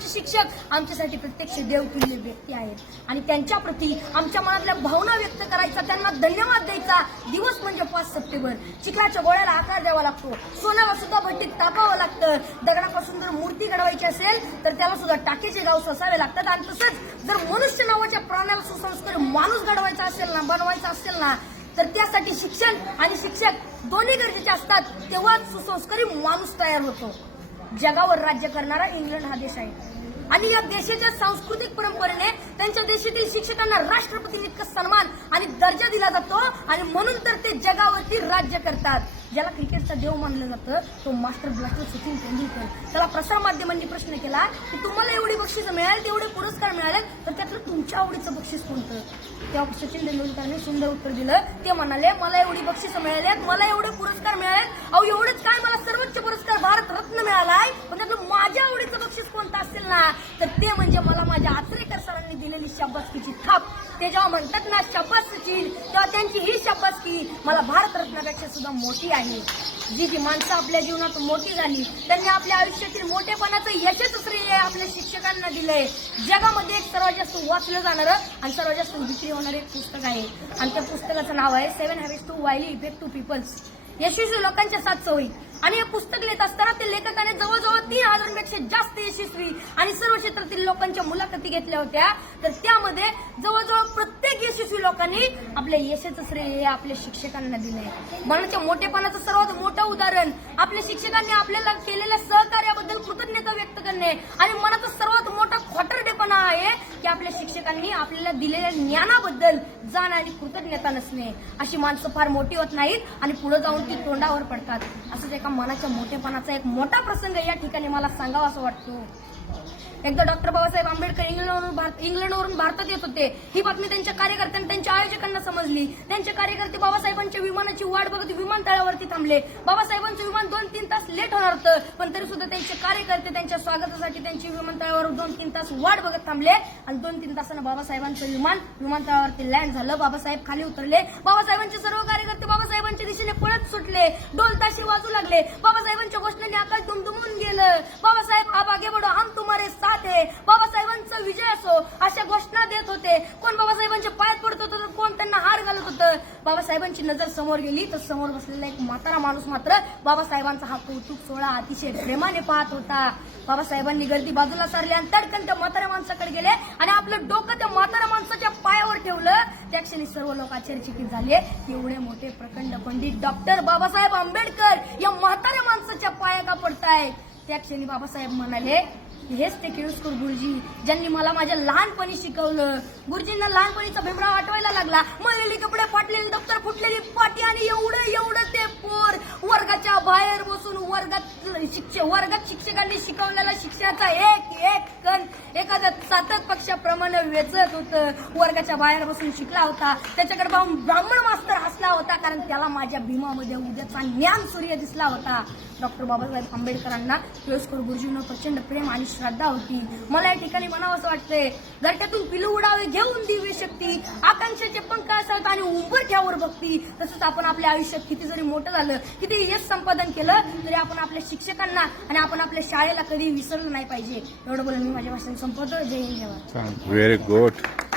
आमचे शिक्षक आमच्यासाठी प्रत्यक्ष देवतुल्य व्यक्ती आहेत आणि त्यांच्या प्रती आमच्या मनातल्या भावना व्यक्त करायचा त्यांना धन्यवाद द्यायचा दिवस म्हणजे पाच सप्टेंबर चिखलाच्या गोळ्याला आकार द्यावा लागतो सोन्याला सुद्धा भट्टीत तापावं लागतं दगडापासून जर मूर्ती घडवायची असेल तर त्याला सुद्धा टाकेचे गाव सोसावे लागतात आणि तसंच जर मनुष्य नावाच्या प्राण्याला सुसंस्कार माणूस घडवायचा असेल ना बनवायचा असेल ना तर त्यासाठी शिक्षण आणि शिक्षक दोन्ही गरजेचे असतात तेव्हाच सुसंस्कारी माणूस तयार होतो जगावर राज्य करणारा इंग्लंड हा देश आहे आणि या देशाच्या सांस्कृतिक परंपरेने त्यांच्या देशातील शिक्षकांना राष्ट्रपती इतका सन्मान आणि दर्जा दिला जातो आणि म्हणून तर ते जगावरती राज्य करतात ज्याला क्रिकेटचा देव मानलं जातं तो मास्टर ब्लास्टर सचिन तेंडुलकर त्याला प्रसार माध्यमांनी प्रश्न केला की तुम्हाला एवढी बक्षीस मिळाली तेवढे पुरस्कार मिळाले तर त्यातलं तुमच्या आवडीचं बक्षीस कोणतं त्या सचिन तेंडुलकरने सुंदर उत्तर दिलं ते म्हणाले मला एवढी बक्षीस मिळाली मला एवढे पुरस्कार मिळाले अहो एवढंच काय मला सर्वोच्च पुरस्कार भारत शाब्बासकीची थाप ते जेव्हा म्हणतात ना शाब्बासची तेव्हा त्यांची ही शपस्की मला भारतरत्नापेक्षा सुद्धा मोठी आहे जी जी माणसं आपल्या जीवनात मोठी झाली त्यांनी आपल्या आयुष्यातील मोठेपणाचं यशच श्रेय आपल्या शिक्षकांना दिलंय जगामध्ये एक सर्वात जास्त वाचलं जाणारं आणि सर्वात जास्त विक्री होणारं एक पुस्तक आहे आणि त्या पुस्तकाचं नाव आहे seven habits to highly effect to peoples यशस्वी लोकांच्या सात सवयी आणि हे पुस्तक लिहित असताना ते लेखकाने जवळजवळ तीन हजारांपेक्षा जास्त यशस्वी आणि सर्व क्षेत्रातील लोकांच्या मुलाखती घेतल्या होत्या तर त्यामध्ये जवळजवळ प्रत्येक यशस्वी लोकांनी आपल्या यशाचं श्रेय हे आपल्या शिक्षकांना दिलंय मनाच्या मोठेपणाचं सर्वात मोठं उदाहरण आपल्या शिक्षकांनी आपल्याला केलेल्या सहकार्याबद्दल कृतज्ञता व्यक्त करणे आणि मनाचा सर्वात मोठा खोटरडेपणा आहे आपल्या शिक्षकांनी आपल्याला दिलेल्या ज्ञानाबद्दल जाण आणि कृतज्ञता नसणे अशी माणसं फार मोठी होत नाहीत आणि पुढे जाऊन ती तोंडावर पडतात असंच एका मनाच्या मोठेपणाचा एक मोठा प्रसंग या ठिकाणी मला सांगावा असं वाटतो एकदा डॉक्टर बाबासाहेब आंबेडकर इंग्लंडवरून इंग्लंडवरून भारतात येत होते ही बातमी त्यांच्या कार्यकर्त्यांना त्यांच्या आयोजकांना समजली त्यांचे कार्यकर्ते बाबासाहेबांच्या विमानाची वाट बघत विमानतळावरती थांबले बाबासाहेबांचं विमान दोन तीन तास लेट होणार होतं पण तरी सुद्धा त्यांचे कार्यकर्ते त्यांच्या स्वागतासाठी त्यांची विमानतळावर दोन तीन तास वाट बघत थांबले आणि दोन तीन तासानं बाबासाहेबांचं विमान विमानतळावरती लँड झालं बाबासाहेब खाली उतरले बाबासाहेबांचे सर्व कार्यकर्ते बाबासाहेब सुटले सुटले ताशी वाजू लागले बाबासाहेबांच्या घोषणाने आकाश दुमदुमून गेलं बाबासाहेब आबागे बडो आम तुम्हारे साथ आहे बाबासाहेबांचा विजय असो अशा घोषणा देत होते बाबासाहेबांची नजर समोर गेली तर समोर बसलेला एक म्हातारा माणूस मात्र बाबासाहेबांचा हा कौतुक सोहळा अतिशय प्रेमाने पाहत होता बाबासाहेबांनी गर्दी बाजूला सारली आणि तडकन त्या म्हाताऱ्या माणसाकडे गेले आणि आपलं डोकं त्या म्हातारा माणसाच्या पायावर ठेवलं त्या क्षणी सर्व लोक आश्चर्यचिकित झाले एवढे मोठे प्रखंड पंडित डॉक्टर बाबासाहेब आंबेडकर या म्हाताऱ्या माणसाच्या पाया का पडतायत त्या क्षणी बाबासाहेब म्हणाले हेच ते केळुसकर गुरुजी ज्यांनी मला माझ्या लहानपणी शिकवलं गुरुजींना लहानपणीचा भीमराव आठवायला लागला मळलेले कपडे फाटलेले दप्तर फुटलेली पाटी आणि एवढं शिक्षक वर्गात शिक्षकांनी शिकवलेला शिक्षणाचा एक एक कण एखाद्या सातत पक्षाप्रमाणे वेचत होत वर्गाच्या बाहेर बसून शिकला होता त्याच्याकडे पाहून ब्राह्मण मास्तर हसला होता कारण त्याला माझ्या भीमामध्ये उद्याचा ज्ञान सूर्य दिसला होता डॉक्टर बाबासाहेब आंबेडकरांना किळसकर गुरुजींना प्रचंड प्रेम आणि श्रद्धा होती मला या ठिकाणी म्हणावं असं वाटतंय घरट्यातून पिलू उडावे घेऊन दिव्य शक्ती आकांक्षाचे पंख असत आणि घ्यावर बघती तसंच आपण आपल्या आयुष्यात किती जरी मोठं झालं किती यश संपादन केलं तरी आपण आपल्या शिक्षक करताना आणि आपण आपल्या शाळेला कधी विसरलं नाही पाहिजे एवढं बोलून मी माझ्या भाषण संपवतो जय हिंद व्हेरी गुड